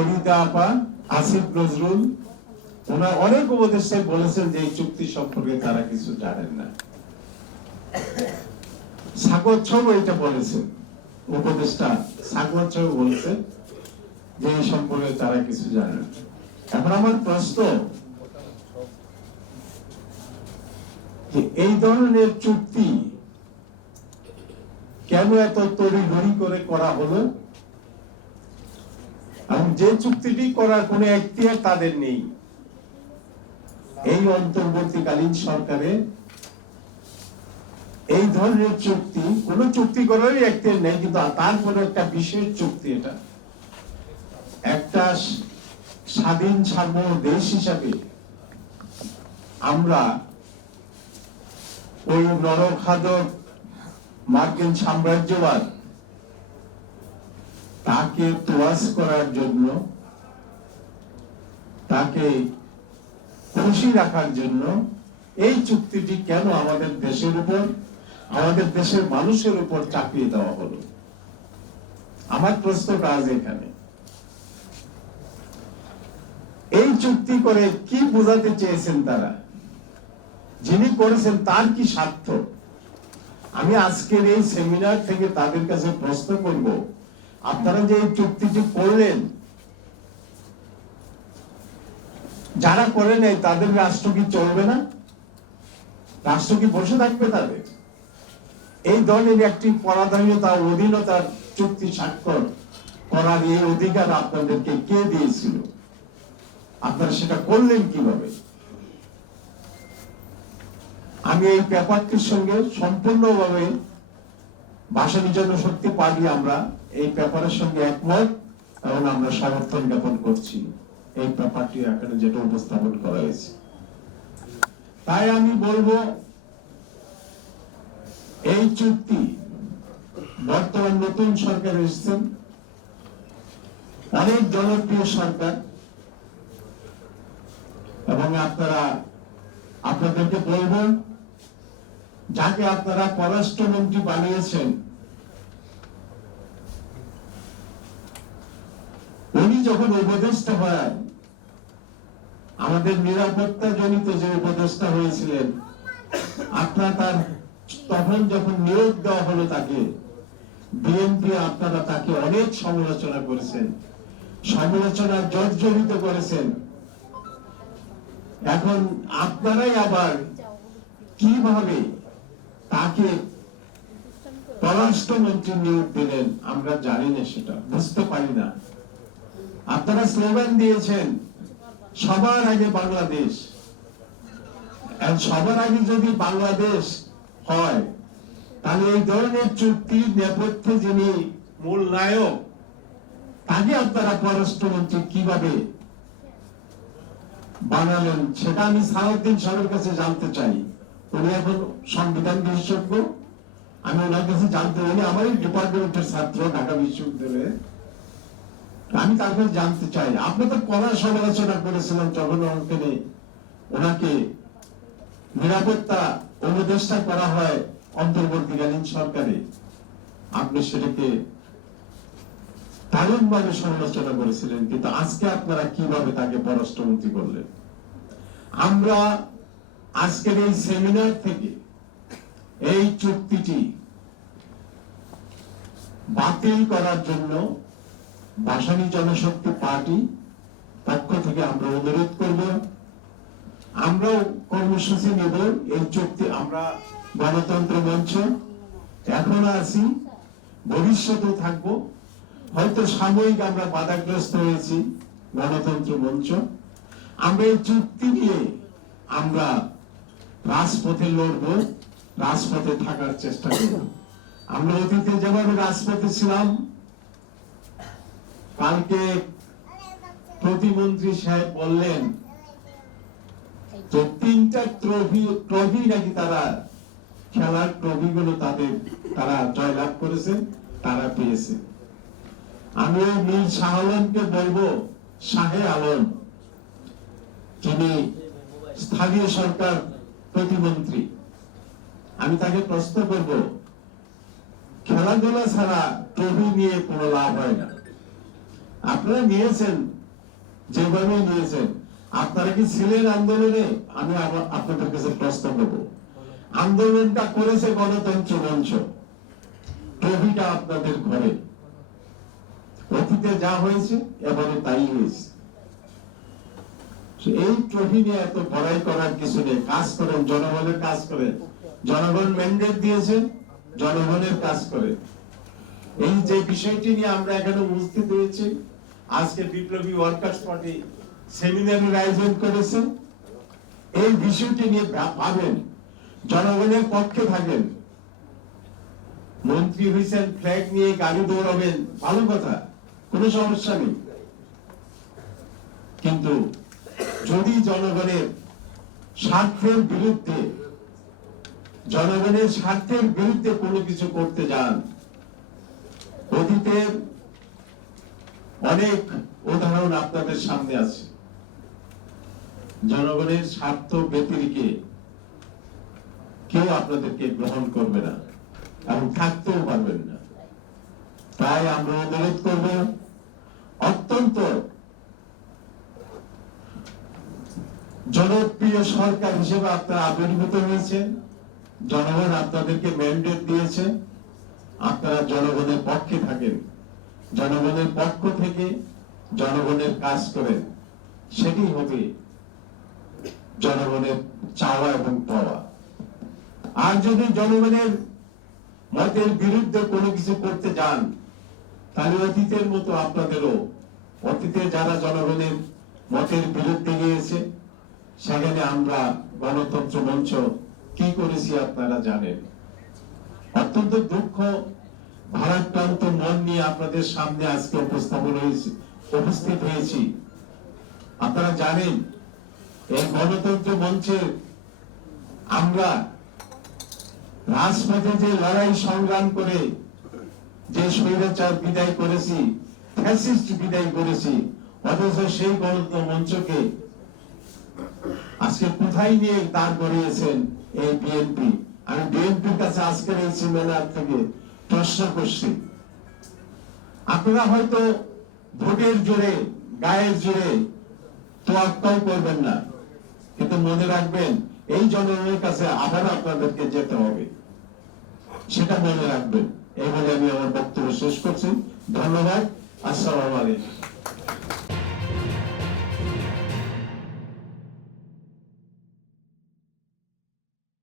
ফরিদা আপা, আসিফ নজরুল, ওনার অনেক উপদেষ্টাই বলেছেন যে এই চুক্তি সম্পর্কে তারা কিছু জানেন না। সাগর ছৌ এটা বলেছেন, উপদেষ্টা সাগর ছৌ বলেছেন যে এই সম্পর্কে তারা কিছু জানেন না। এখন আমার প্রশ্ন, যে এই ধরনের চুক্তি কেন এত তড়িঘড়ি করে করা হলো, এবং যে চুক্তিটি করার কোনো এখতিয়ার তাদের নেই। এই অন্তর্বর্তীকালীন সরকারে এই ধরনের চুক্তি, কোন চুক্তি করার এখতিয়ার নেই, কিন্তু তারপরে একটা বিশেষ চুক্তি, এটা একটা স্বাধীন সার্বভৌম দেশ হিসাবে আমরা ওই নরখাদক মার্কিন সাম্রাজ্যবাদ তাকে তোয়াজ করার জন্য, তাকে খুশি রাখার জন্য এই চুক্তিটি কেন আমাদের দেশের উপর, আমাদের দেশের মানুষের উপর চাপিয়ে দেওয়া হলো? আমার প্রশ্নটা আজ এখানে, এই চুক্তি করে কি বোঝাতে চেয়েছেন তারা? যিনি করেছেন তার কি স্বার্থ? আমি আজকের এই সেমিনার থেকে তাদের কাছে প্রশ্ন করব, আপনারা যে এই চুক্তিটি করলেন, যারা করে নেই তাদের রাষ্ট্র কি চলবে না? রাষ্ট্র কি বসে থাকবে তাদের? এই ধরনের একটি পরাধীনতা, অধীনতার চুক্তি স্বাক্ষর করার এই অধিকার আপনাদেরকে কে দিয়েছিল? আপনারা সেটা করলেন কিভাবে? আমি এই ব্যাপারটির সঙ্গে সম্পূর্ণভাবে ভাসানী জনশক্তি পার্টি আমরা এই ব্যাপারের সঙ্গে একমত, এবং আমরা সমর্থন জ্ঞাপন করছি এই ব্যাপারটি এখানে যেটা উপস্থাপন করা হয়েছে। তাই আমি বলবো, এই চুক্তি বর্তমান নতুন সরকার এসেছেন, অনেক জনপ্রিয় সরকার, এবং আপনাদেরকে বলবো, যাকে আপনারা পররাষ্ট্রমন্ত্রী বানিয়েছেন, উনি যখন উপদেষ্টা হন, আমাদের নিরাপত্তা জনিত যে উপদেষ্টা হয়েছিলেন, আপনারা তার তখন যখন নিয়োগ দেওয়া হলো তাকে, বিএনপি আপনারা তাকে অনেক সমালোচনা করেছেন, সমালোচনা জর্জরিত করেছেন। এখন আপনারাই আবার কিভাবে তাকে পররাষ্ট্রমন্ত্রী নিয়োগ দিলেন আমরা জানি না, সেটা বুঝতে পারি না। আপনারা স্লোগান দিয়েছেন সবার আগে বাংলাদেশ, সবার আগে যদি বাংলাদেশ হয়, তাহলে এই ধরনের চুক্তির নেপথ্যে যিনি মূল নায়ক, তাকে আপনারা পররাষ্ট্রমন্ত্রী কিভাবে বানালেন? সেটা আমি সালাউদ্দিন সাহেবের কাছে জানতে চাই। উনি এখন সংবিধান বিশেষজ্ঞ, আমি ওনার কাছে জানতে, উনি আমারই ডিপার্টমেন্টের ছাত্র ঢাকা বিশ্ববিদ্যালয়ে, আমি তার কাছে জানতে চাই। আপনি তো কড়া সমালোচনা করেছিলেন যখন ওনাকে নিরাপত্তা উপদেষ্টা করা হয় অন্তর্বর্তীকালীন সরকারে, আপনি সেটাকে দারুণভাবে সমালোচনা করেছিলেন, কিন্তু আজকে আপনারা কিভাবে তাকে পররাষ্ট্রমন্ত্রী করলেন? আমরা আজকের এই সেমিনার থেকে এই চুক্তিটি বাতিল করার জন্য ভাসানী জনশক্তি পার্টি পক্ষ থেকে আমরা অনুরোধ করব। আমরাও কর্মসূচি নেব। এই চুক্তি আমরা গণতন্ত্র মঞ্চ এখনো আছি, ভবিষ্যতেও থাকবো। হয়তো সাময়িক আমরা বাধাগ্রস্ত হয়েছি, গণতন্ত্র মঞ্চ আমরা এই চুক্তি নিয়ে আমরা রাজপথে লড়ব, রাজপথে থাকার চেষ্টা করব। আমরা অতীতে যেভাবে রাজপথে ছিলাম, কালকে প্রতিমন্ত্রী সাহেব বললেন যে 3টা ট্রফি নাকি তারা, খেলার ট্রফি গুলো তারা জয়লাভ করেছে, তারা পেয়েছে। আমি মীর শাহ আলমকে বলবো, শাহে আলম যিনি স্থানীয় সরকার প্রতিমন্ত্রী, আমি তাকে প্রশ্ন করব, খেলাধুলা ছাড়া ট্রফি নিয়ে কোনো লাভ হয় না। আপনারা নিয়েছেন, যেভাবে নিয়েছেন। আপনারা কি ছিলেন আন্দোলনে? আমি আপনাদের কাছে প্রশ্ন করব। আন্দোলনটা করেছে গণতন্ত্র মঞ্চ, ট্রফিটা আপনাদের ঘরে। অতীতে যা হয়েছে এবারে তাই হয়েছে। এই ট্রফি নিয়ে এত বড়াই করার কিছু নেই। কাজ করেন, জনগণের কাজ করেন। জনগণ ম্যান্ডেট দিয়েছে, জনগণের কাজ করে। এই যে বিষয়টি নিয়ে আমরা এখানে উপস্থিত হয়েছি, আজকে বিপ্লবী ওয়ার্কার্স পার্টি সেমিনারের আয়োজন করেছে। এই বিষয়টি নিয়ে ভাবেন, জনগণের পক্ষে থাকেন। মন্ত্রী হয়েছেন, ফ্ল্যাগ নিয়ে গাড়ি দৌড়াবেন, ভালো কথা, কোনো সমস্যা নেই। কিন্তু যদি জনগণের স্বার্থের বিরুদ্ধে, জনগণের স্বার্থের বিরুদ্ধে কোনো কিছু করতে যান, অতীতের অনেক উদাহরণ আপনাদের সামনে আছে। জনগণের স্বার্থ ব্যতিরেকে কেউ আপনাদেরকে গ্রহণ করবে না এবং থাকতেও পারবেন না। তাই আমরা অনুরোধ করব, অত্যন্ত জনপ্রিয় সরকার হিসেবে আপনারা আবির্ভূত হয়েছেন। জনগণ আপনাদেরকে ম্যান্ডেট দিয়েছে, আপনারা জনগণের পক্ষে থাকেন, জনগণের পক্ষ থেকে জনগণের কাজ করেন। সেটি হবে জনগণের চাওয়া এবং পাওয়া। আর যদি জনগণের মতের বিরুদ্ধে কোনো কিছু করতে যান, তাহলে অতীতের মতো আপনাদেরও, অতীতে যারা জনগণের মতের বিরুদ্ধে গিয়েছে, সেখানে আমরা গণতন্ত্র মঞ্চ কি করেছি আপনারা জানেন। অত্যন্ত দুঃখ, ভারাক্রান্ত মন নিয়ে আপনাদের সামনে আজকে উপস্থিত হয়েছি। আপনারা জানেন, এই গণতন্ত্র মঞ্চে আমরা রাজপথে যে লড়াই সংগ্রাম করে যে স্বৈরাচার বিদায় করেছি, ফ্যাসিস্ট বিদায় করেছি, অথচ সেই গণতন্ত্র মঞ্চকে আজকে কোথায় নিয়ে দাঁড় করিয়েছেন এই বিএনপি। আমি বিএনপির কাছে আজকের এই সেমিনার থেকে প্রশ্ন করছি, আপনারা হয়তো ভোটের জোরে, গায়ের জোরে তোয়াক্কাও করবেন না, কিন্তু মনে রাখবেন এই জনগণের কাছে আবার আপনাদেরকে যেতে হবে, সেটা মনে রাখবেন। এই বলে আমি আমার বক্তব্য শেষ করছি। ধন্যবাদ। আসসালামু আলাইকুম।